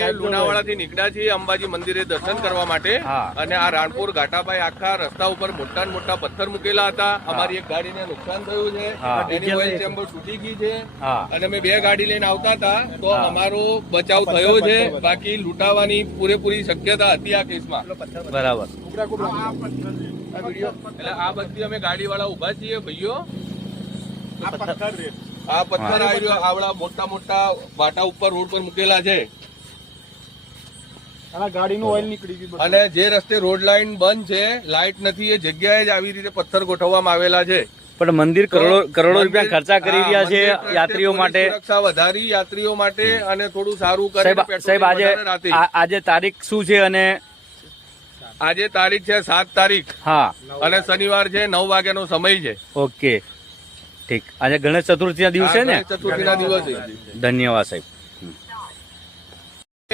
લુણાવાડા થી નીકળ્યા છીએ અંબાજી મંદિરે દર્શન કરવા માટે અને આ રાણપુર ઘાટાભાઈ આખા રસ્તા ઉપર મોટા મોટા પથ્થર મૂકેલા હતા. અમારી એક ગાડીને નુકસાન થયું છે, એની ઓઇલ ચેમ્બર તૂટી ગઈ છે અને અમે 2 ગાડી લઈને આવતા હતા તો અમારો બચાવ થયો છે. બાકી લૂંટાવાની પૂરેપૂરી શક્યતા હતી આ કેસમાં. બરાબર. એટલે આ બધી અમે ગાડી વાળા ઉભા છીએ ભાઈઓ. આ પથ્થર આવડા મોટા મોટા વાટા ઉપર રોડ પર મૂકેલા છે ગાડીનું ઓઇલ નીકળી ગયું. અને જે રસ્તે રોડ લાઈન બંધ છે, લાઇટ નથી, એ જગ્યાએ જ આવી રીતે પથ્થર ગોઠવવામાં આવેલા છે. પણ મંદિર કરોડો રૂપિયા ખર્ચા કરી રહ્યા છે યાત્રીઓ માટે. સુરક્ષા વધારી યાત્રીઓ માટે અને થોડું સારું કરે. સાહેબ આજે તારીખ શું છે? અને આજે તારીખ છે 7 તારીખ. હા. અને શનિવાર છે, 9 વાગ્યાનો સમય છે. ઓકે, ઠીક. આજે ગણેશ ચતુર્થી ના દિવસે ને? ચતુર્થી ના દિવસે. ધન્યવાદ સાહેબ.